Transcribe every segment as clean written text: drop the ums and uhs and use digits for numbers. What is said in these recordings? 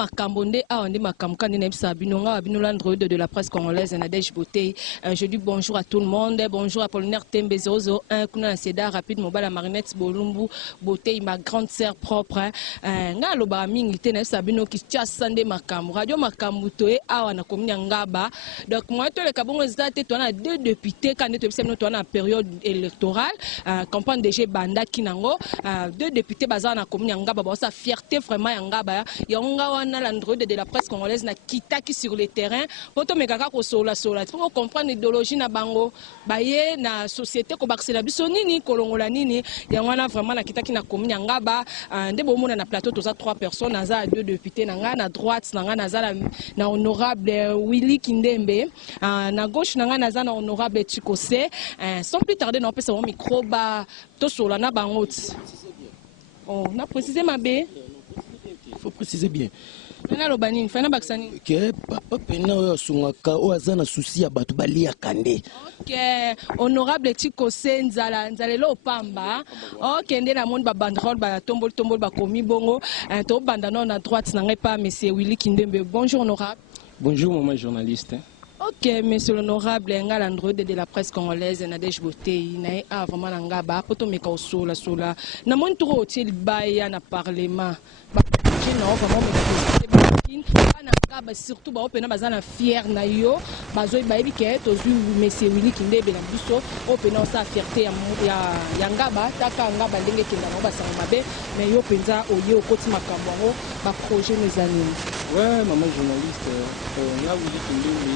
Makambonde a on dit Makamkandi Nebsa Binonga Binolandre de la presse congolaise Nadège Beauté. Je dis bonjour à tout le monde, bonjour à Apollinaire Tembe 001 Kuna Seda rapide mobile à Marinette Bolumbu Beauté ma grande sœur propre. Nga loba mingi te Nebsa Bino qui tia sande Makam Radio Makambutoe a on a commis ngaba. Donc moi tous les kabongo zate to na deux députés quand tu sais nous to na période électorale campagne DG Banda Kinango deux députés bazar na commis ngaba ba sa fierté vraiment ngaba yonga wana l'android de la presse congolaise na kitaki sur le terrain poto mekaka ko sola pour comprendre l'idéologie na bango baye na société ko baxela biso nini kolongola nini yangwana vraiment na kitaki na commis ngaba nde bomona na plateau toza trois personnes naza deux députés na nga na droite na nga naza na honorable Willy Kindembe na gauche na nga naza na honorable Tikose sans plus tarder na pesa mon micro ba to sola na bango. Oh, on a précisé ma B. Il faut préciser bien. Que papa pena sungaka o azana souci ya batu balia kande. OK, honorable Tikose nzala nzalelo pamba. OK, ndé na monde ba banderole ba tombol ba komi bongo. To banda non à droite na pas monsieur Willy Kindembe. Bonjour honorable. Bonjour maman journaliste. OK, monsieur l'honorable l'android de la presse congolaise Nadège Beauté na a vraiment ngaba poto meka sola sola. Na mon trop til baya na parlement. Non vraiment surtout ba opena bazana fier na yo bazoy bayebi ke tozu monsieur Willy Kindembe na biso opena sa fierté ya ngaba taka ngaba ndenge kinga no basanga mabe mais yo penza oye okoti makambo ngo ba projet mes amis. Ouais maman journaliste na Willy Kindembe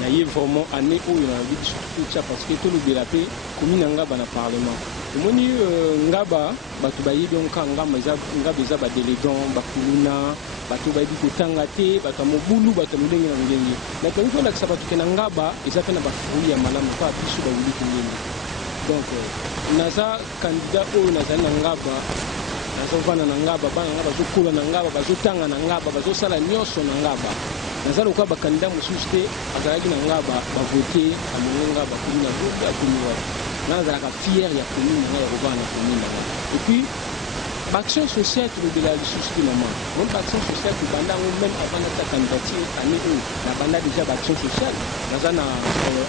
na yé vraiment année où il a envie de sortir parce que tout le délapé commune ngaba na parlement. Moni ngaba batu bayebi onka ngamba eza ba délégant ba kuluna batu bayebi kotanga te batu mobulu batu ndenge na ndenge na quand il faut la sabatu ke ngaba eza pe na ba fruit ya malamu pa biso ba Willy Kindembe. Donc naza candidat o naza na ngaba nazo vana na ngaba bana ngaba zo kula na ngaba bazo tanga na ngaba bazo sala nyoso na ngaba naza loka ba candidat mosusu te azalaki na ngaba ba voter amongo ngaba kumina vote akumiwa naza ka fier ya commune na ya kovana commune et puis l'action sociale de la ressource de maman mon action sociale que banda même avant notre candidature année où la banda déjà l'action sociale naza na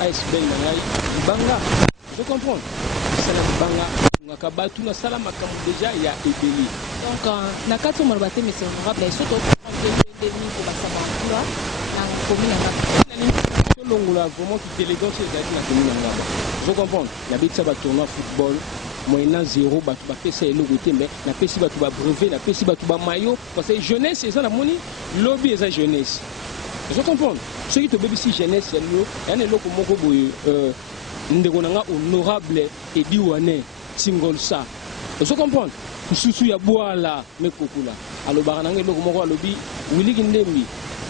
ASB na ngai banga je comprends ça la banga ngakabatu na sala makambo déjà ya ebeli donc na kati mo baté monsieur honorable surtout de niveau ba sama na commune na longola vraiment qui délégance na commune ngaba je comprends ya bitsa ba tournoi football moyena zéro batu ba pesa eloko te mais na pesi batu ba brevet na pesi batu ba maillot parce que jeunesse ça la moni lobby eza jeunesse je comprends ceux qui te bébisi jeunesse yo yana eloko moko boye ndeko nanga honorable Ediwane Tingolsa je comprends susu ya boala mekokula alobaka nanga eloko moko alobi Willy Kindembe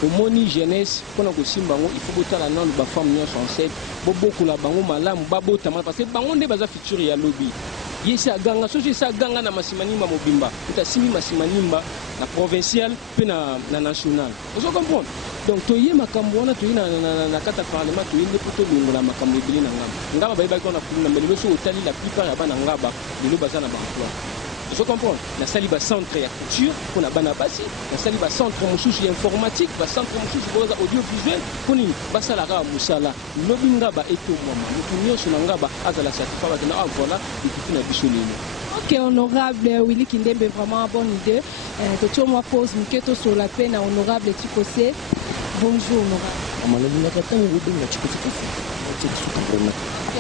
omoni jeunesse pona ko simbango il faut botala non ba femme nyonso enceinte bobokula bango malamu babotama parce que bango nde baza futur ya lobby yesi aganga soki sa ganga na masimanimba mobimba utasimi masimanimba na provincial pe na national vous comprenez donc toye makambo wana toyi na kata parlement toyi ne poto longola makambo ebele na ngaba bayeba ko na kuluna mbele so otali la plupart ya bana ngaba lelo baza na ba emploi. Je comprends. La saliba centre ya culture pour la bana basi, la saliba centre mususu informatique, la centre mususu pour audiovisuel, pour ni basalara musala. Lobinga ba eto mama. Mutunyo sunanga ba azala certificat ba na voilà, et puis na bisolino. OK, honorable Willy Kindembe, vraiment bonne idée. Que tu moi pose une question sur la peine honorable Tikose. Bonjour honorable.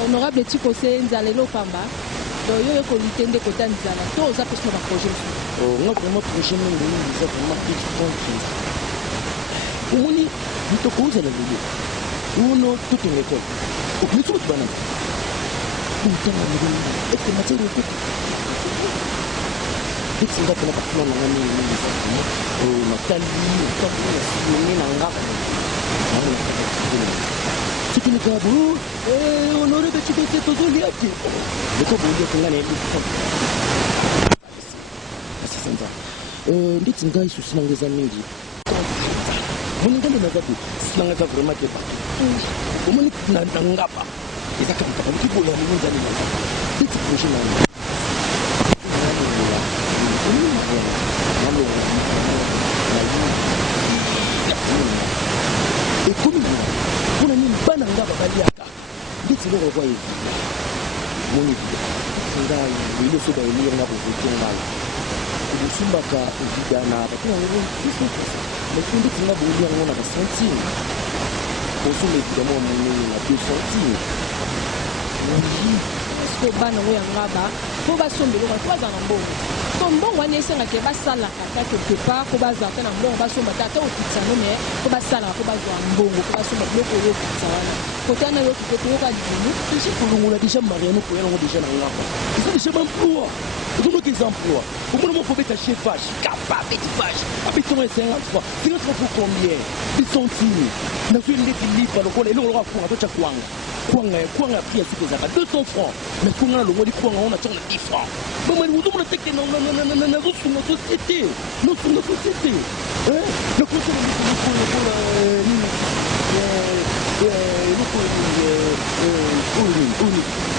Honorable Tikose Nzalelo Pamba. Donc il y a un comité de côté nzala to za pour son projet on a vraiment projet même ils ont vraiment pris compte omoni bito koza la video uno tout une école au plus tout bana tout temps et que matière tout et c'est là que la partie na ngani ni matali to ni na ngapa c'est une gabo on aurait de tu peux tout lier qui le ko bongo kungana ndi sasa nditsi ngai susi nangeza mingi muni ngale na gabu sinanga ka vraiment ke ba muni na ngapa eza ka mpa ki bola ni nzali nditsi projet na eloko kwa evida moni evida ngai ile so baelie nga bovote ngai obosumbaka evida na bato yango mais kundi tinga boeli yango na basentime osomba evida mwa monene na 2 centime eske bana ngo ya ngaba po basomba eloko po baza na mbongo so mbongo wana esengaka basalaka ata quelque part po baza ata na mbongo basomba ata okitisa no mais po basalaka po bazwa mbongo po basomba biloko oyo okitisa wana kote wana yo kote koyoka libulu déjà kolongola déjà mariano koya nango déjà na ngaba eza déjà baemploi ozomoki eza emploi omona mo kobeta chefage kapa betifage abetongo 50 fois 50 fois pour combien 10 centimes nazwi ndeti lipa lokola eloko loko afunga tocha kwanga kwanga ya prix ya siko ezaka 200 francs mais kwanga na longoli kwanga ona tiango na 10 francs bamani ozomona teke nazosunga société nosunga société nakosala lokola nini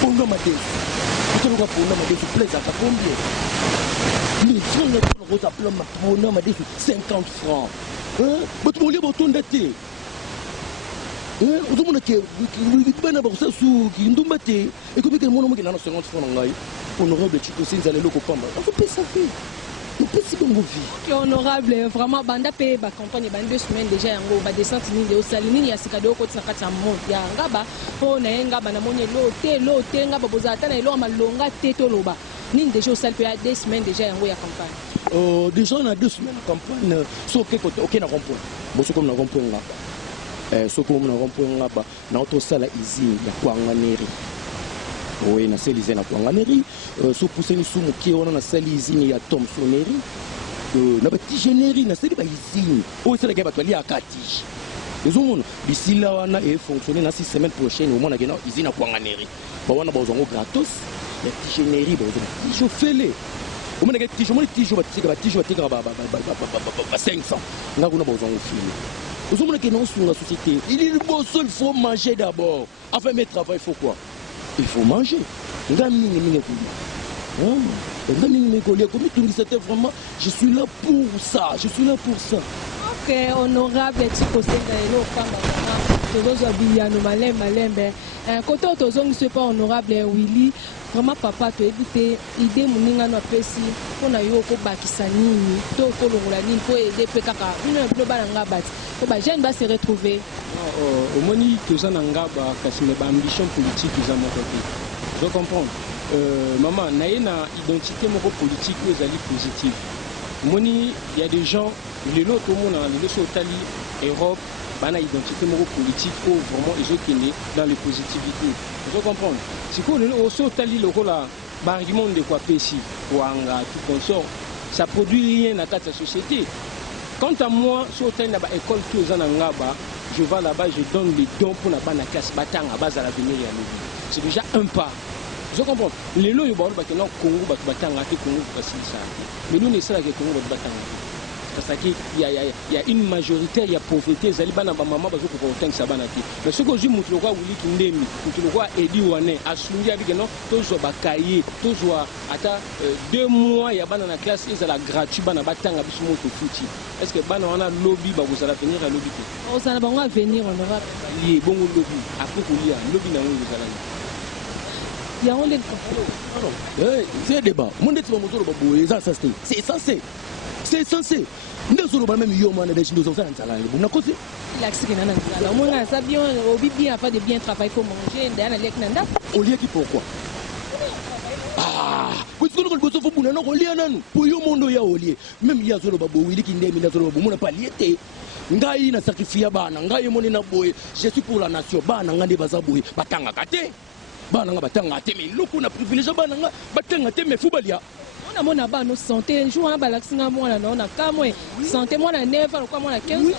ponga madesu otoloka ponga madesu plaise aka combien mais tianga tolokoza ponga madesu 50 francs bato bolia botonda te ozomona ke bana bakosala suki ndumba te ekobikele mwana moke nana 50 francs na ngai honorable chikosinzala eloko pamba azopesa fe opesi bongo vie honorable vraiment banda pe bacampagne bandi 2 semaines déjà yango badescente nini de osali nini ya sika de okotisa kati ya monde ya ngaba mpo na ye ngaba namoni elo te ngaba bozala ata na eloko malonga te toloba nini déjà osali mpe ya 2 semaines déjà yango ya campagne déjà na 2 semaines campagne soki oke na rond-point bosoki omi na rond-point ngaba soki omi na rond-point ngaba na otosala usine ya kwanganeri oui nasali usine ya kwanganeri sopusani su moke wana nasali usine ya thomsoneri na batigenerie nasali bausine oyo esalaka ya bato baliaka tige ezomona bisila wana efonctionne na 6 semaines prochaine omona kena usine ya kwanganeri bawana bazwango gratos ya tigenerie bazwa tige ofele omonaka tige omoni tige batikaka ba 500 nga kuna bazwango file ozomona kena osunga société il faut manger d'abord enfin mes travail il faut quoi il faut manger. Vraiment, je suis là pour ça. Je suis là pour ça. Ok, honorable Chikosenga elo kamba kana tozo biano malembe koto tozo ngi pas honorable Willy vraiment papa to ebite idée muninga no pesi pona yo ko bakisa nini to ko longola nini po aider pe kaka une bana ngabati ko ba jeune ba se retrouver omoni toza na ngaba kasi me ba ambition politique za mon côté je comprends maman naye na identité moko politique où ezali positive moni il y a des gens lelo to mona lelo so tali Europe bana identité moko politique où vraiment ils ont dans les positivités je comprends si ko lelo so tali le kola ba argument de quoi pesi wanga tout consort ça produit rien à la société. Quant à moi so tali na ba école qui aux na ngaba je vais là-bas je donne les dons pour la bana classe batanga base à l'avenir ya lobi c'est déjà un pas. Je comprends. Les lois, ils vont dire que Congo va battre Congo facile ça. Mais nous, on est ça que Congo va battre. Parce qu'il y a une majorité, il y a pauvreté. Zaliba na maman parce que pour autant que ça va naître. Mais ce que je montre le roi Willy Kindemi, le roi Edi Wane, Assungi avec non, tous ont bakaye, tous ont ata 2 mois il y a bana na classe ils la gratuit bana batanga biso moto fouti. Est-ce que bana on a lobby ba vous allez venir à lobby? On s'en va venir on aura lié bon lobby. Après qu'il y a lobby na vous allez. C'est un débat. C'est censé. C'est censé. Nous sommes même bien travailler pour manger. Au lieu qui pourquoi? Ah, vous savez que vous avez un peu pour le monde, même il y a des ngai na sacrifice bana ngai moni na boye je suis pour la nation bana ngande bazaboye batanga kate bana nga batanga te mais loko na privilège bana nga batanga te mais fubalia on a mon bana santé jour un balaxinga mona na kamwe santé mona neva kwa mona 15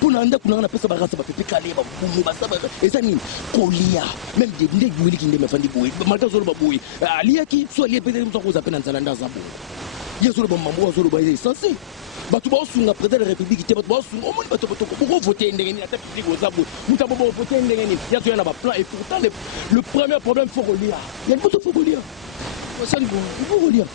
pour nanda kuna na pesa barasa ba pepe kale ba kumu ba saba ezani kolia même des ndé bouli ki ndé mafandi boye malta zolo ba boye alia ki so alia peut-être mzo ko zapena nzalanda za boye yezo ba mambo zolo ba essentiel batu ba osunga président de la république te batu ba osunga omoni batu ko voter ndenge ni ata public ozabo muta bo voter ndenge ni ya to na ba plan et pourtant le premier problème faut relire il y a beaucoup faut relire faut relire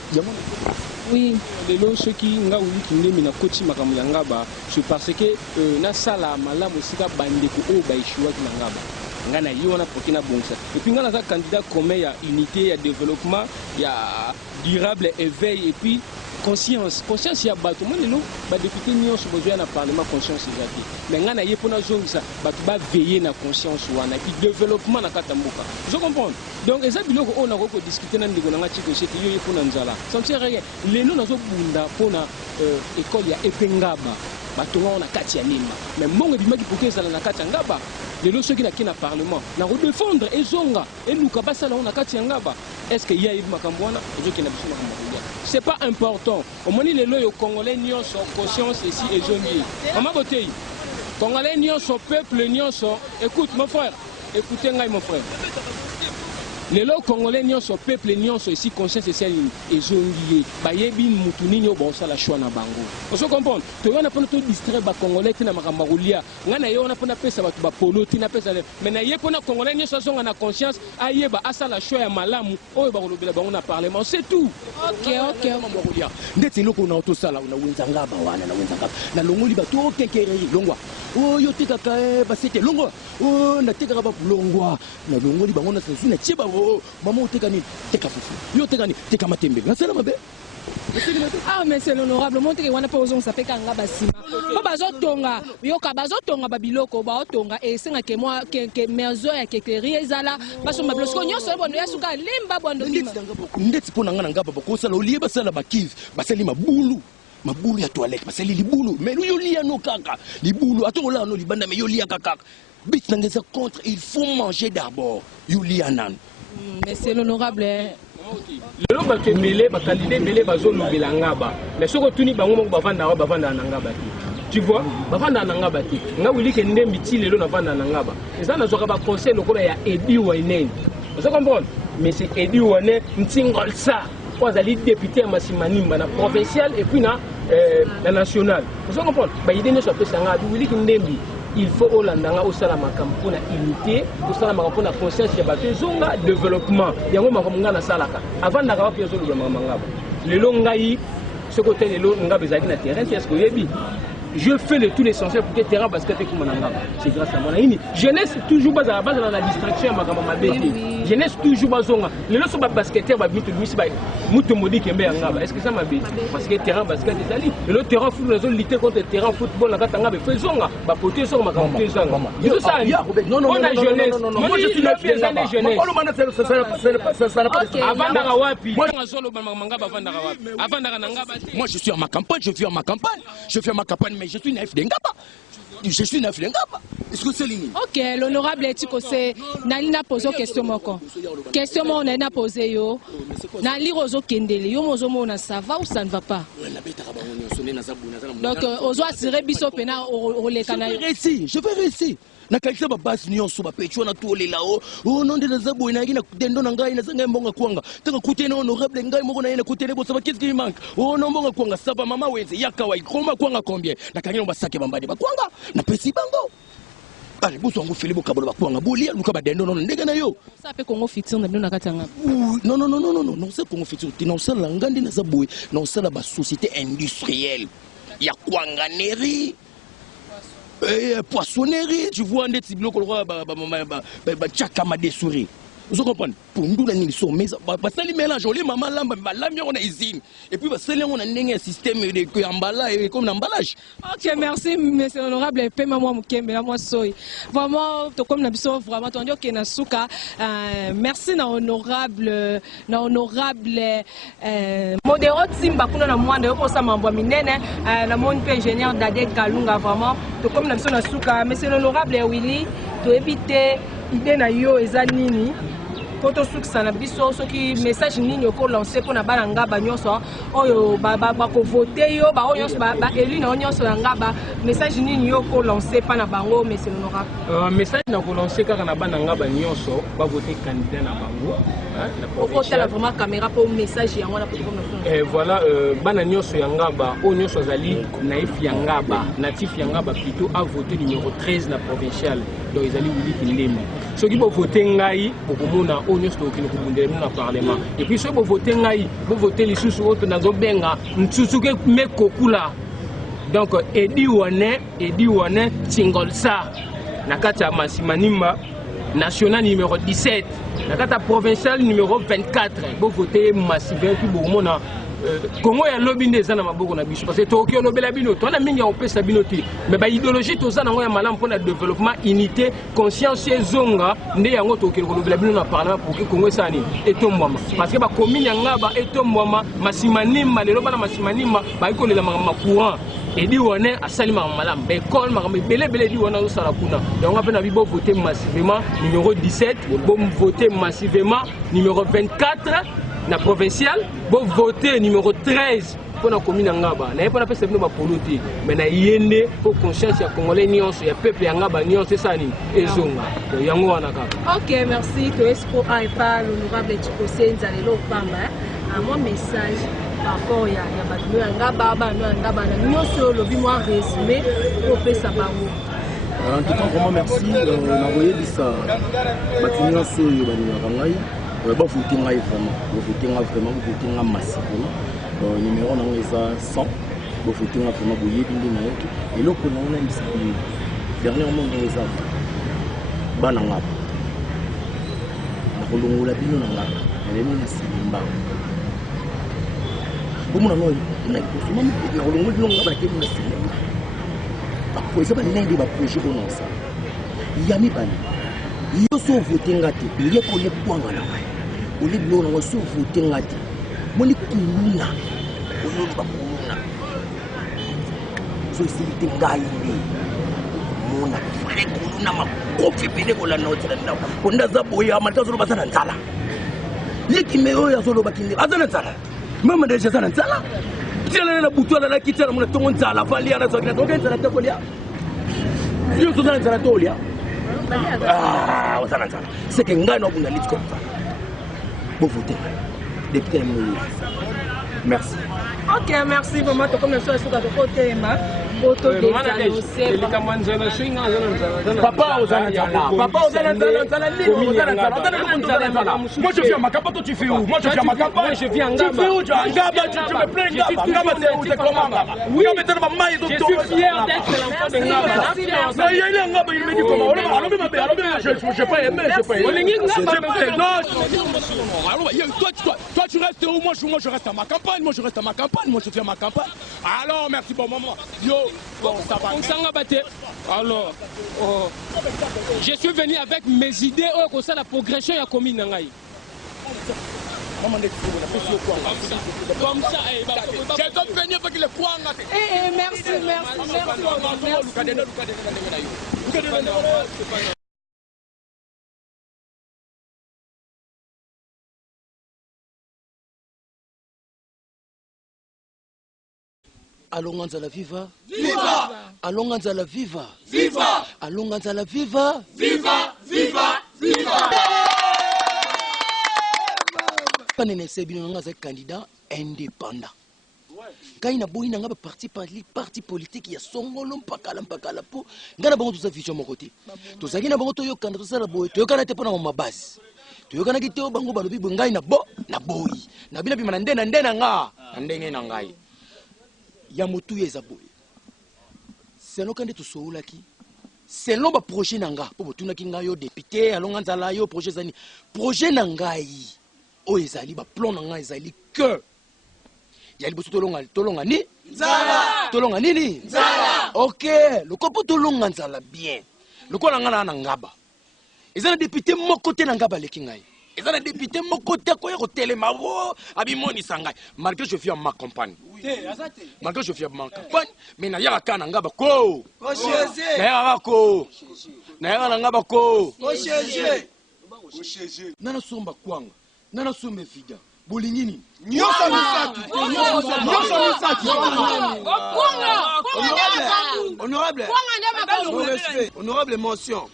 oui lelo ceux qui nga uli kindemi na koti makambo ya ngaba c'est parce que na sala malamu sika bandeko o ba ishua ki ngaba ngana yo na pokina bongsa et puis ngana za candidat commun ya unité ya développement ya durable éveil et puis conscience ya bato mo lelo ba député nyonso besoin na parlement conscience ezaki mais ngana ye pona zongisa bato ba veiller na conscience wana et puis développement na katamboka je comprends donc eza biloko on a ko discuter na ndiko na ngati ko seki yo ye pona nzala ça me sert rien lelo nazo bunda pona école ya epengaba batonga on a kati ya nimba mais mongo bimaki poke sala na kati ya ngaba lelo soki na kina parlement na redéfendre ezonga eluka basala on a kati ya ngaba est-ce que ya yibi makambo wana ezoki na biso makambo ya c'est pas important au moins lelo yo congolais nyonso conscience ici ezongi mama botei congolais nyonso peuple nyonso écoute mon frère écoutez ngai mon frère lelo congolais nyonso peuple nyonso ici conscience essentielle ezongi bayebi mutu nini obosa la choix na bango on se comprend to yona pona to distraire ba congolais tina makamba kulia ngana yona pona pesa batu ba polo tina pesa mais na ye pona congolais nyonso zonga na conscience ayeba asa la choix ya malamu oyo ba kolobela bango na parlement c'est tout ok mambo kulia ndeti loko na to sala una wenza ngaba wana na wenza ngaba na longoli bato kekereri longwa oyo tika ka ba sete longwa o na tika ba longwa na longoli bango na sensu na chiba maman otekani teka fufu yo tekani teka matembele nasala mabe ah mais c'est l'honorable montre wana pa ozong sapeka nga basima po bazotonga yoka bazotonga babiloko baotonga et senga ke moi ke mezo ya kekeri ezala baso mablosko nyonso bondo yasuka limba bondo bima ndeti pona nga na ngaba bakosala olie basala bakive basali mabulu ya toilette basali libulu mais yo lia no kaka libulu atokola no libanda mais yo lia kaka bit nangeza contre il faut manger d'abord yo lia nan. Mais c'est l'honorable. Lelo bato mele ba candidat mele bazo lobela ngaba mais soko tuni bango moko bavanda na ngaba ti tu vois bavanda na ngaba ti nga wili ke ndembi ti lelo na vanda na ngaba eza na zoka ba conseil lokola ya Edi Wainen vous comprenez mais c'est Edi Wainen ntingol ça kwa zali député ya Masimanimba na provincial et puis na national vous comprenez ba idée ne soit pesa nga wili ke ndembi il faut olandanga osala makambo pona unité osala makambo pona conscience ya bato zonga développement yango makambo nga na salaka avant na kawa pia zolo makambo ngaba lelo ngai ce côté lelo ngaba ezaki na terrain est-ce que yebi je fais le tout l'essentiel pour que terrain basket comme ngaba c'est grâce à moi ini jeunesse toujours base à la distraction makambo mabete jeunesse toujours bazonga lelo so ba basketteur ba bitu misi ba muto modi kembe ngaba est-ce que ça mabete parce que terrain basket ezali le terrain foot nous lutter contre terrain football na katanga be faisonga ba poter so makambo tezanga c'est ça non la jeunesse moi je suis le pied des jeunesse avant na wapi moi ngazolo ba ngaba avant na ngaba moi je suis à ma campagne je fais ma campagne mais je suis naïf de ngaba est-ce que c'est ligne ok l'honorable etiko c'est nalina poser question moko question mo na na poser yo na lire ozo kendele yo mozo mona ça va ou ça ne va pas donc ozo assurer biso pena olekana je vais réussir na kalisa ba base nyonso ba pecho na tolela o non de zabo ina ina dendo na ngai na sanga mbonga kwanga taka kutena honorable ngai moko na ina kutena bo saba qu'est-ce qui manque o no mbonga kwanga saba mama wenze yakawa ikoma kwanga combien na kangino ba sake bambadi ba kwanga na pesi bango allez boso ngo fele bo kabolo ba kwanga bolia luka ba dendo non ndega na yo ça peut Congo fitir na bino na katanga non c'est Congo fitir tina osala ngandi na zabo na osala ba société industrielle ya kwanganerie poissonnerie, tu vois, des petits blocs, des souris. Vous comprenez? Pour nous, nous sommes mais les mélanges, les mamans, on a usine. Et puis, on a un système de emballage comme emballage. Ok, merci, monsieur l'honorable. Vraiment, comme nous sommes vraiment entendu que Nasuka, merci na honorable modéro Simba kuna na mwanda yoko sa mambo minene na mon ingénieur Dade Kalunga vraiment comme nous sommes Nasuka, monsieur l'honorable Willy, to éviter idée na yo ezanini poto sukisa na biso soki message nini oko lancer pour na bana ngaba nyonso oyo ba ko voter yo ba oyo ba élu na nyonso na ngaba message nini yo ko lancer pa na bango monsieur l'honorable message na ko lancer kaka na bana ngaba nyonso ba voter candidat na bango au faut tala vraiment caméra pour message yango na pour voilà bana nyonso ya ngaba o nyonso zali naif ya ngaba natif ya ngaba plutôt a voter numéro 13 na provincial donc ezali wili kilemi soki bo voter ngai bokomona onyo stoki no kubundele na parlement et puis so bo voter ngai bo voter lisusu oto nazo benga ntsusuke mekokula donc Edi Wainen tingolsa na kati ya Masimanimba national numéro 17 na kata provincial numéro 24 bo voter massivement puis bon na Congo ya lobby nde ezana maboko na biso parce que Tokyo lobela bino to na mingi opesa bino ti mais ba idéologie to zana ngo ya malamu pour le développement unité conscience zonga nde yango Tokyo lobela bino na parlement pour que Congo sani etombama parce que ba commune ngaba etombama masimanima lelo bana masimanima ba ikolela ma courant et dit on est à Salima Malam, école, belé dit on a au Salakuna. Donc on a voté massivement numéro 17, bon voter massivement numéro 24, la provinciale, bon voter numéro 13 pour la commune Ngaba. N'a pas fait ma politique, mais na yende pour conscience ya congolais nuance, ya peuple Ngaba nuance c'est ça ni et zonga. Yango anaka. OK, merci. To espo ai pas l'honorable Chikose Nzalelo Pamba. Un mon message par rapport à Yabadou Ngaba, Ngaba, nous le bimois résumé pour faire ça. En tout cas, vraiment merci. On a envoyé ça. Bâtiment sur le Bani vous votez vraiment, vous votez massivement. Numéro on a 100. Vous votez vraiment, vous y êtes. Et là, on a discuté. Dernièrement, on a dit Banangap. On a dit Banangap. On a dit Banangap. Comment on a dit pour ça, il y a des projets comme ça. Il y a des projets. Il y a des votés ngati. Il y a des points ngana. Il y a des votés ngati. Moni kumuna. Ono ba kumuna. So c'est ngai ni. Mona fare kuluna makofi pele kola na otsela ndawo. Konda za boya malika zo basana ntsala. Yiki meyo ya zo lo bakinde. Azana ntsala. Mama deje sana ntsala. Tiens la bouton la qui tient mon ton nzala vali ana zo kinato nzala te kolia. Yo zo nzala to lia. Ah, on nzala. C'est que ngai no bunda litko. Bon voter. Député merci. OK, merci vraiment to comme ça sur ta côté ma. Photo de papa moi je viens à ma campagne, toi tu fais où? Moi je viens à ma campagne, je viens à tu fais où? Tu me plains Ngaba, c'est comment Ngaba? Je suis fier d'être l'enfant de Ngaba. Il me dit comment? Je pas aimé, toi tu restes où? Moi je reste à ma campagne, moi je viens à ma campagne. Alors merci bon maman. Yo, bon, ça va. Alors, je suis venu avec mes idées comme ça la progression de la commune. Comme ça, merci. Allons-nous à la viva. Viva! Allons-nous à la viva. Viva! Allons-nous à la viva. Viva! Viva! Viva! Quand on est un candidat indépendant. Quand il y a un parti politique, il y a son molon pakala po. Ngana bango tout ça vision mon côté. Tout ça qui na bango to yo kanda tout ça la boy. To yo kana te pona ma base. To yo kana ki te bango balobi ngai na bo na boy. Na bina bi manande na ndena nga. Ndenge na ngai. Ya motu eza boy. Selon quand tu soula ki. Selon ba projet nanga po botuna ki nga yo député alonga nzala yo projet zani. Projet nangai. O ezali ba plan nanga ezali que yali boso tolonga ni nzala tolonga nini nzala. OK, le kopo tolonga nzala bien. Le ko nanga na Ngaba. Ezana député moko te na Ngaba leki ngai. Ezana député moko te ko yako telema wo abimoni sangai. Malgré je viens ma campagne. Malgré je viens ma campagne, mais na yaka kana Ngaba ko. Ko cheze. Na yaka ko. Na yaka Ngaba ko. Ko cheze. Ko cheze. Nana somba kwanga. Nana sombe figa. Bolingini. Nyosa misaki. Honorable mention.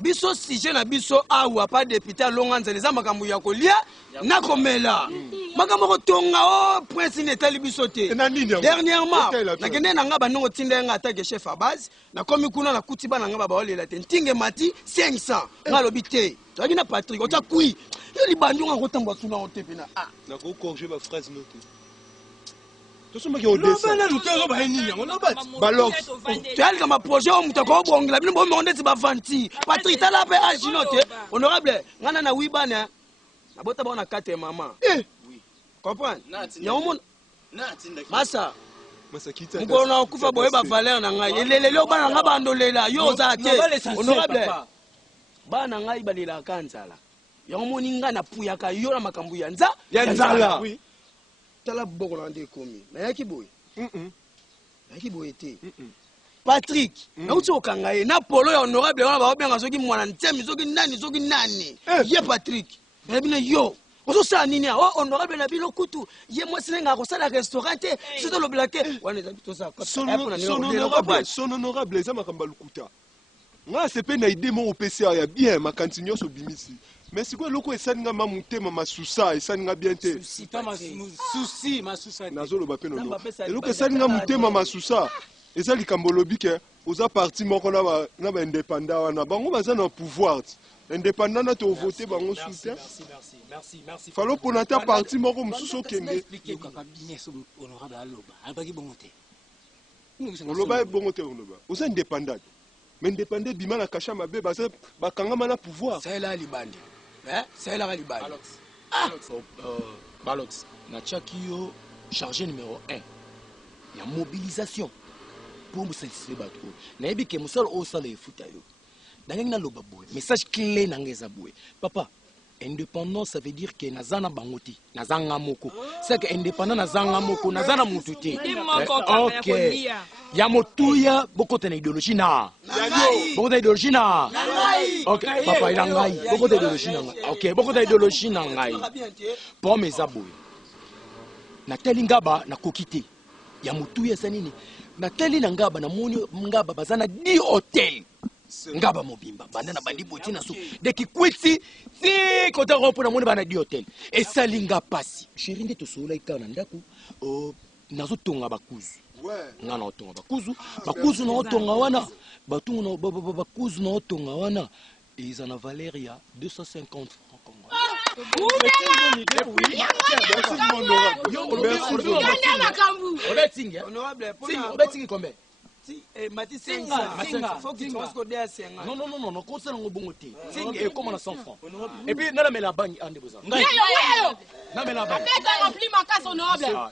Biso sujet na biso awa pas député longanza les amakambu ya kolia na komela. Makambo ko tonga o prince netali biso te. Dernièrement, na kende na Ngaba ndongo tinda nga attaque chef à base, na komi kuna na kutiba na Ngaba ba olela te. Ntinge mati 500. Ngalobi te. Toki na Patrick, ota kui. Yo li bandu nga kotamba suna otepe na. Na ko corriger ba phrase note. tosomaki odessa balox toyalika maprojet oyo moto akobongela bino bomoko ndeti bavanti patrik tala mpe agino te honorable ngana na wibane nabota bao na kate mama comprendre yango mona masa mokolo na okufa boye bavaler na ngai eleleli o bana ngai bandolela yo oza te honorable bana ngai balelaka nzala yango moni ngai napuyaka yo na makambo ya nzala tala boko na nde ekomi nayaki boye te patrik nauti okanga ye na polo ya honorable wana baobenga soki mwana ntemi soki nani ye patrik nayebina yo ozosala nini a honorable na bino kutu ye mwasi nenga akosala restaurant te soki olobela te wana eza son honorable eza makambo ya lokuta nga sepe na ide moko opesa ya bien makanisi nyonso obimisi mais sikoyo eloko esalinga ma motema masusa esalinga bien te nazoloba mpe nono eloko esalinga motema masusa eza likambo olobi ke oza parti moko na baindépendant wana bango baza na pouvoir indépendant na tovote bango soutien falo mpona ta parti moko mosusu okende oloba ebongo te oloba oza indépendant mais indépendant bima na kasha mabe baza bakangama na pouvoir sayelaka libandi balox natiaki yo chargé numéro 1 ya mobilisation pour mosatisfaire bato oyo nayebi ke mosala oyo osala efuta yo nangengi naloba boye message clé nanga eza boye papa indépendance ça veut dire que naza na bango te naza nga moko c'est que indépendant naza nga moko naza na mutu te ok ya motuya bokota na idéologie na bokota idéologie na ok papa ila ngai bokota idéologie na ngai ok bokota idéologie na ngai pomme eza boye nateli ngaba nakoki te ya motuya eza nini nateli na ngaba namoni ngaba baza na 10 hôtel ngaba mobimba banda na bandi boti na so deki kwiti ti kota rompo na moni bana 10 hôtel esalinga pasi chéri nde tosola ika na ndako nazotonga bakuzu nga na otonga bakuzu na otonga wana batungu na bakuzu na otonga wana eza na valeur ya 250 francs congolais. Merci combien? Non, non, non, non, non, concerne le bon côté. Et comment on a 100 francs. Et puis, non, mais la banque, on a besoin. Non, mais la banque.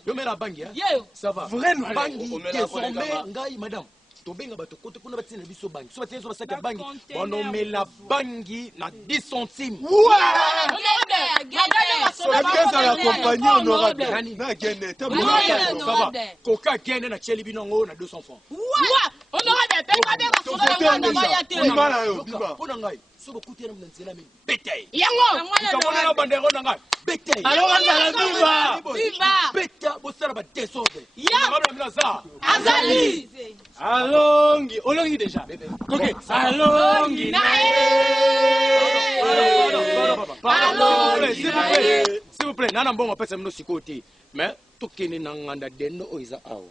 Non, mais la banque, ça va. Vraiment, banque, madame. Tobenga bato kote kuna batina biso bangi so batina so basaka bangi bonomela bangi na 10 centimes la compagnie honorable na gene ta ça va koka gene na cheli binongo na 200 francs honorable peka beka so na ya te bimala yo bima pona ngai so bokuti na mnzela mimi betay yango kamona na bandero na ngai betay alors on viva beta bosala ba désordre ya ngabona ça azali Olongi déjà. Ok. Alongi. S'il vous plaît, nana mbongo pesa mno sikoti. Mais tokene na nganda dendo oiza awa.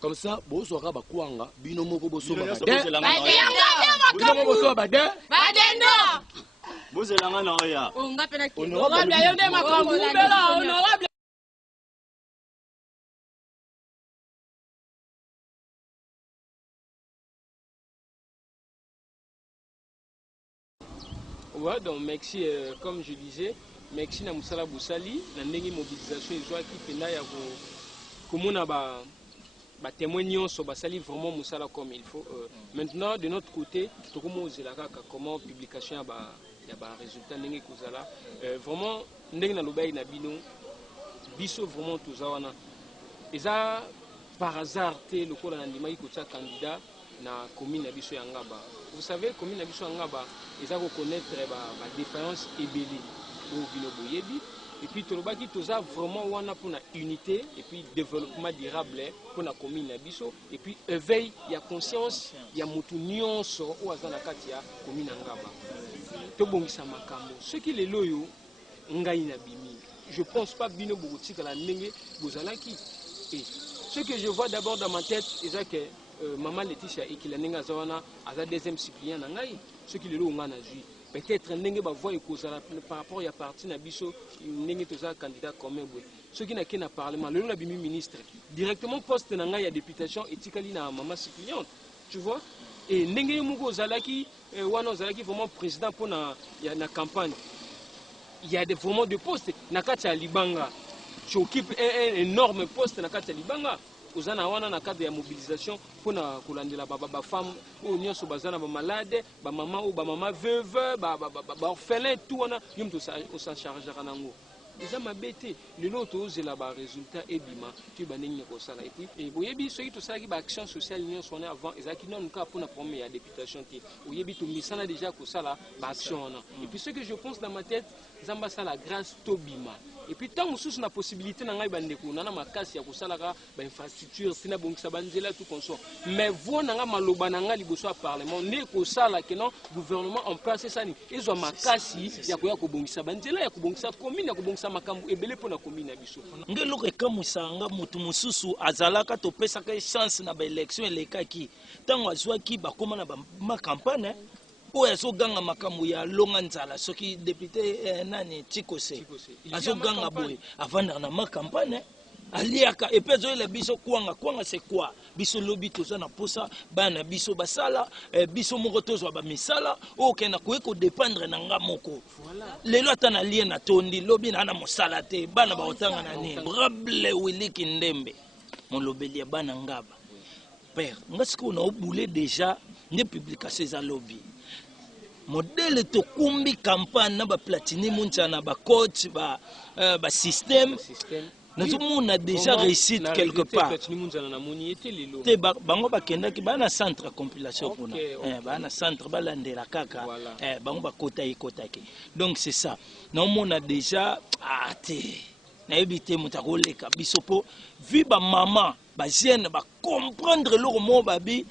Comme ça, bozwaka bakwanga bino moko bosoba ba. Bino moko bosoba ba de. Badendo. Bozelanga na oya. Onga pena ki. Honorable yo de makambu bela honorable. Ouais, donc merci, comme je disais, merci na Moussala Boussali, la mobilisation et joie qui pena ya komona ba témoignons sur Basali vraiment Moussala comme il faut. Maintenant de notre côté, comment comment publication ya ba résultat ndenge kozala vraiment ndenge na lobai na bino biso vraiment tozawana. Eza par hasard te le ko na ndima ko tsa candidat na commune na biso ya Ngaba. Vous savez, commune na biso ya Ngaba, ils ont reconnaître la différence ébélée au Bino Boyebi. Et puis, Tolobaki, tout ça vraiment pour la unité et puis développement durable pour la commune na biso. Et puis, éveil, il y a conscience, il y a moutunion sur ou azana katia commune na Ngaba. Tobongisa makambo. Ce qui est loyo, ngai na bimi. Je pense pas Bino Bogotik à la nenge bozalaki. Et ce que je vois d'abord dans ma tête, c'est que maman Laetitia et qui la nenga zawana a deuxième suppléant nangai ce qui le lot ngana jui peut-être ndenge ba voix ekozala par rapport ya parti na biso ndenge toza candidat commun boy ceux qui na ke na parlement le bimi ministre directement poste na ngai ya députation etikali na mama suppléante tu vois et ndenge moko ozalaki wana ozalaki vraiment président pour na campagne il y a vraiment des postes na kati ya libanga tu occupes un énorme poste na kati ya libanga ozana wana na cadre ya mobilisation pour na kolandela ba femme ou nyonso bazana ba malade ba maman ou ba maman veuve ba orphelin tout wana yum to sa chargera nango déjà mabete lelo tozela ba résultat ebima tu banenye ko sala et puis boyebi soki to sala ki ba action sociale nyonso wana avant ezaki non ka pour na premier ya députation ti oyebi to misana déjà ko sala ba action wana et puis ce que je pense dans ma tête zamba sala grâce tobima et puis tant sous na possibilité na ngai bandeko na makasi ya kosalaka ba infrastructure sina bongisa banzela tout consort mais vo na nga maloba na nga liboso ya parlement ne ko sala que non gouvernement en place ça ni ezo makasi ya ko bongisa banzela ya ko bongisa commune ya ko bongisa makambu ebele pona commune ya biso ngelo ke kamusanga mutu mususu azalaka to pesa ka chance na ba élection elekaki tango azwaki bakoma na ba campagne oya so ganga makambo ya longa nzala soki député nani Chikose azo ganga boye avanda na ma campagne aliaka epezo ile biso kwanga c'est quoi biso lobi toza na posa bana biso basala biso moko tozwa ba misala okena ko dépendre na nga moko lelo atana lien na tondi lobi na mosala te bana ba otanga na nini brable Willy Kindembe mon lobeli ya bana ngaba père ngasiko na obule déjà ne publication za lobby modèle to kumbi campagne na ba platini muncha na ba coach ba système nous avons déjà réussi quelque part te bango bakenda ki bana centre compilation pour bana centre balandela kaka bango bakota ki donc c'est ça nous on déjà na ebité mutakoleka bisopo vu ba maman ba jeune ba comprendre leur mot babi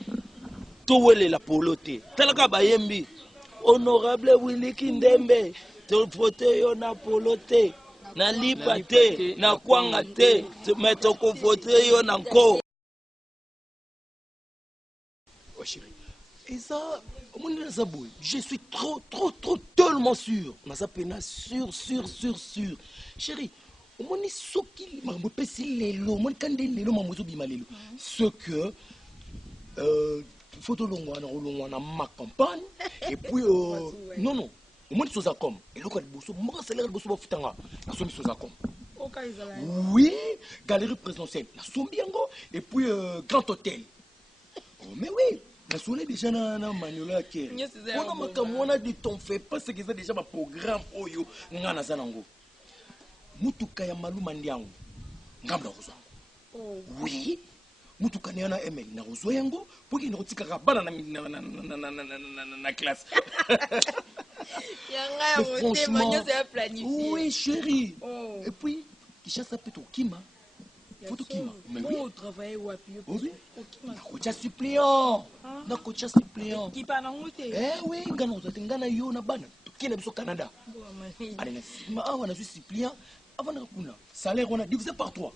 to wele la poloté talaka ba yembi honorable Willy Kindembe to vote yo na poloté na lipa te na kwanga te meto ko vote yo na nko oh chérie et ça je suis trop tellement sûr naza pena sûr chérie omoni soki mambo pesi lelo mon kande lelo mamozo bima lelo ce que photo longwa na ma campagne et puis non omoni soza comme et loka liboso moko salaire liboso bafutanga na sombi soza comme oui galerie présidentielle na sombi yango et puis grand hôtel oh mais oui na sonné déjà na maniola kere on a makamona de ton fait parce que ça déjà ma programme oyo nga na zanango mutuka ya maluma ndiango ngamba kozwa oui mutuka ne yana ML na kozwa yango pour qu'il ne retika bana na classe franchement oui chérie et puis qui chasse plutôt kima photo kima mais oui on travaille wapi oui na coach suppléant na coach suppléant qui pas na ngote oui ngana uzate ngana yo na bana kina biso Canada allez na awa na suppléant avant de kuna salaire on a divisé par 3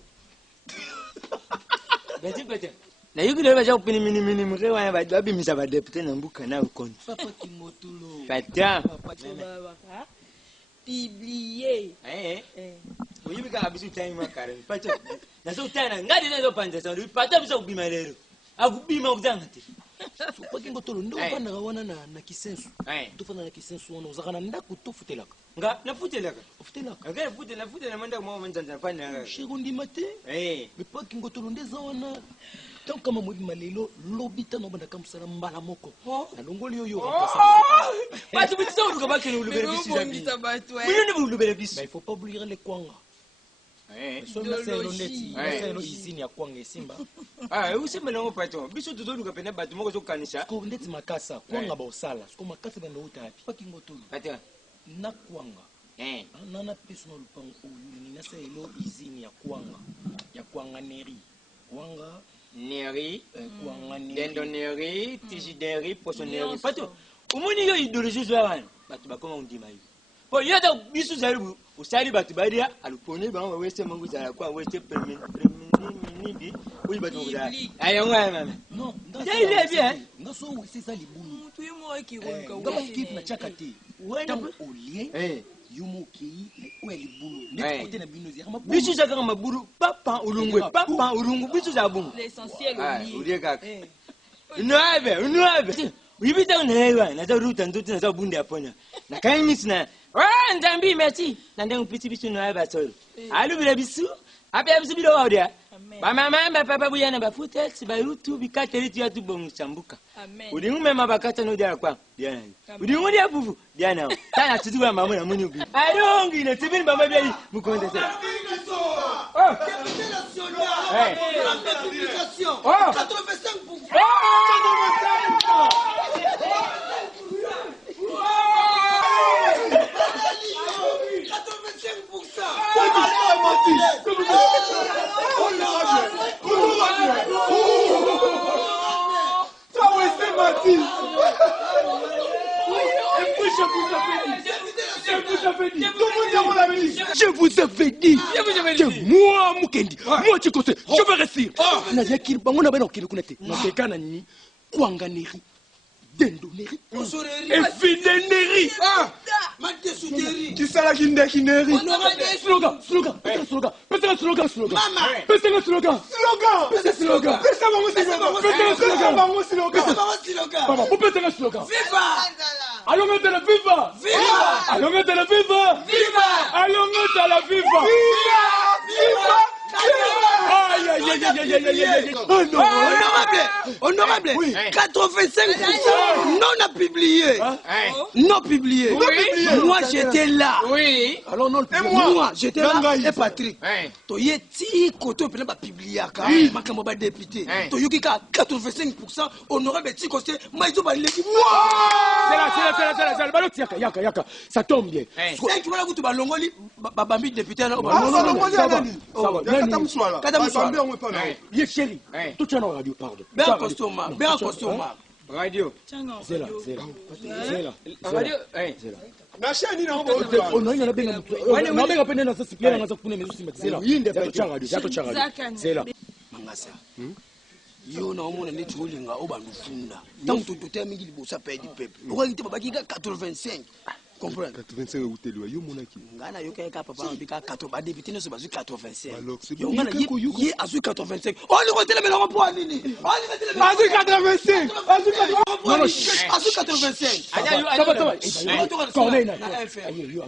Petit. Na yuki leba ja upini mini mure wa ba babi misa ba député na mbuka na ukon. Papa Kimotolo. Pata. Publier. Oyibi ka bisu time makare. Pata. Na so tana ngadi na zo panja sa pata bisa ubima lero. Akubima ukuzanga te. Papa Kimotolo ndo fana wana na kisensu. To fana na kisensu wana uzakana ndako to futelaka. Nga na futelaka. Futelaka. Nga futela manda mo manzanza fana. Shigundi mate. Mais Papa Kimotolo ndeza wana. Tant kama mwebi malelo lobita no banda kamsala mbala moko na longoli yo batu bitso uruka bakene ulubere bisi zabi muyone ulubere bisi mais il faut pas oublier les kwanga selo izini ya kwanga esimba usemela ngo pato biso tuzoduka pena batu moko zokanisa ko ndeti makasa kwanga ba osala ko makasa banda utapi pakingotolo pato na kwanga nana personal lupango oyo ni nasa elo izini ya kwanga neri kwanga Neri, kwangani dendoneri, tigideri, poissonnerie. Pato, umoni yo idéologie zwa batu bakoma undima yo. Po yada bisu zaru usali batu badia alupone ba wa weste mangu zara kwa weste permini oui batu ngura. Ayo ngwa mama. Non, il est bien. Non so c'est ça les boulot. Tu es moi qui ronka. Kama kif na chakati. ntango olie yo mokei oya libulu ndeti kote na bino ezalaka biso ezalaka mabulu papa ulungu biso eza bongo L'essentiel olie kaka unoabe uyibita unayewa naza ruta ntuti naza bunde aponya nakai misi na nzambi merci nande ngupiti biso unoabe asolo alubila bisu apya bisu bilo waudia bamama bapapa buyana bafutex bayutu bikateliti ya tubongo chambuka ulingu mema bakata no dia kwa diana ulingu dia buvu diana tana tutuwa mama na muni ubi arongi na tibini mama bia mukonde se Je vous avais dit que moi, Mukendi, moi, tu connais, je vais réussir. Nadia Kilbango n'a pas d'enquête. Nadia Kwanganeri, Dendoneri, et Fideneri. Qui ça la Kineri? Slogan. Allons mettre la viva! Allons mettre la viva! Allons mettre la viva! Honorable, 85% non publié. Non publié. Moi j'étais là. Oui. Alors non, moi j'étais là et Patrick. Toye ti koto pena ba publié aka makambo ba député. Toyoki ka 85% honorable ti kote maizo ba leki. C'est là. Yaka. Ça tombe bien. C'est qui voilà kutu ba longoli ba bambi député na. Yes, chérie. Tout le monde radio, pardon. Bien costume. Radio. C'est là. Radio. Na chaîne na on a bien peine dans ce supplément dans ce pour nous c'est là. C'est là. Mangasa. Yo na omona neti olinga obanufunda. Tant tout te mingi libosa paye du peuple. Okaki te babaki 85. Comprends 85 utelo yo monaki. Ngana yo kaya papa bika 80 ba député ne se bazu 85. Alors c'est yo ngana yi azu 85. On lui retele mais on pour nini. Azu 85. Non azu 85. Corneille. Yo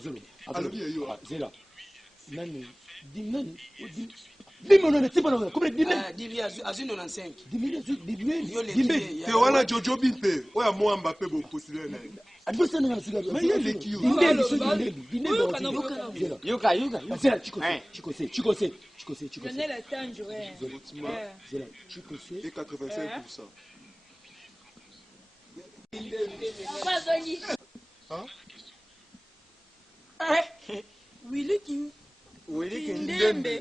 c'est là. Nani dimnani Dimon c'est pas non combien Dibi azu 95. Dibi te wana Jojo Bimpe oya mo Mbappé bo postuler na adversaire na suga mais il est qui Yuka c'est là Chico c'est Donnez le temps jouer. c'est là Chico c'est et 85%. Willy Kindembe.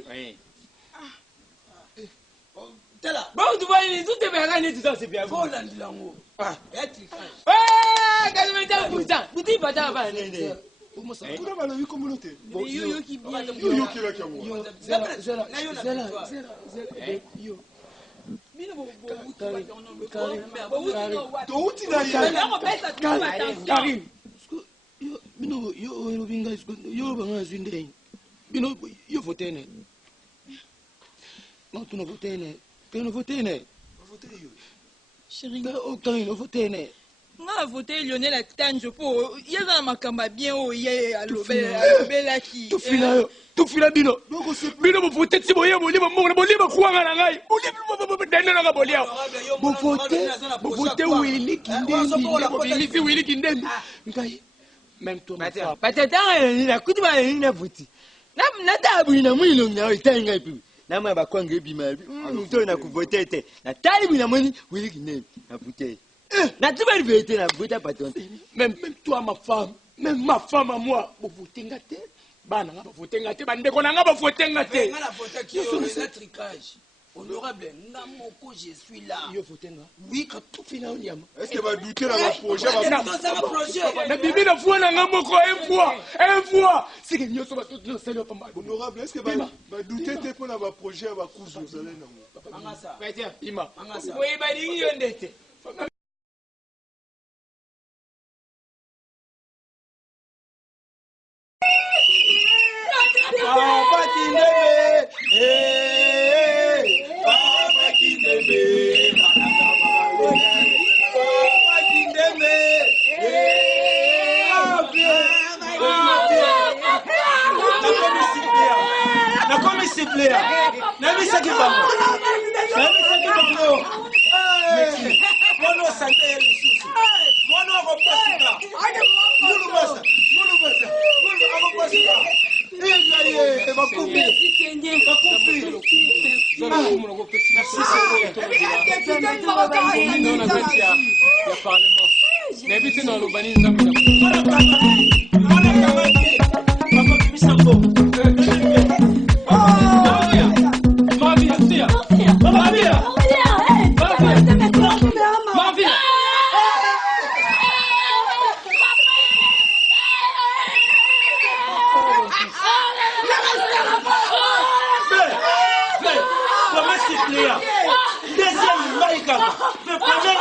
Tela. Bon, tu vois, tout est bien, tout ça, c'est bien. Faut l'andilango. Vous dites pas d'avant. Kuna bana wi communauté. Yo qui bien. Yo qui la kamo. Yo. Karim. Bino yo binga yo banga zinde. Bino yo votene. Non tu no votene. Tu no votene. Voter yo. Chérie. Aucun no votene. Nga voté Lionel Tanjo po yeza makamba bien o ye alobela ki. Tu fila bino. Bino mo voter ti boye mo liba mo liba kwanga na ngai. O liba dana na bolia. Mo voter Willy Kindembi. Willy Kindembi. Ngai. Même toi. Patata na kutuba na vuti. Na tabu ina mwilo na itanga ipi. Na maba kwanga ebima. Mto na kuvoter te. Na tali bina mwini Willy Kindembi na voter. Na tu vas vérifier na voter patron. Même toi ma femme à moi, vous votez ngate. Bana nga voter ngate, bande ko nga voter ngate. Nga la voter qui est le tricage. Honorable, Namoko, je suis là. Yo voter nga. Oui, quand tout finit on y a. Est-ce que va douter dans le projet na bibi na fois na ngamoko une fois. C'est que nyoso ba tout c'est le pamba. Honorable, est-ce que va douter te pour la projet va cousu vous allez na. Angasa. Ima. Angasa. Oui, ba dingi yondete. Na komi siffler. Na mi saki bango. Merci. Mono santé ya lisusu. Mono akopasika. Mulu basa. Mulu akopasika. Deuxième, Maïka. Le premier,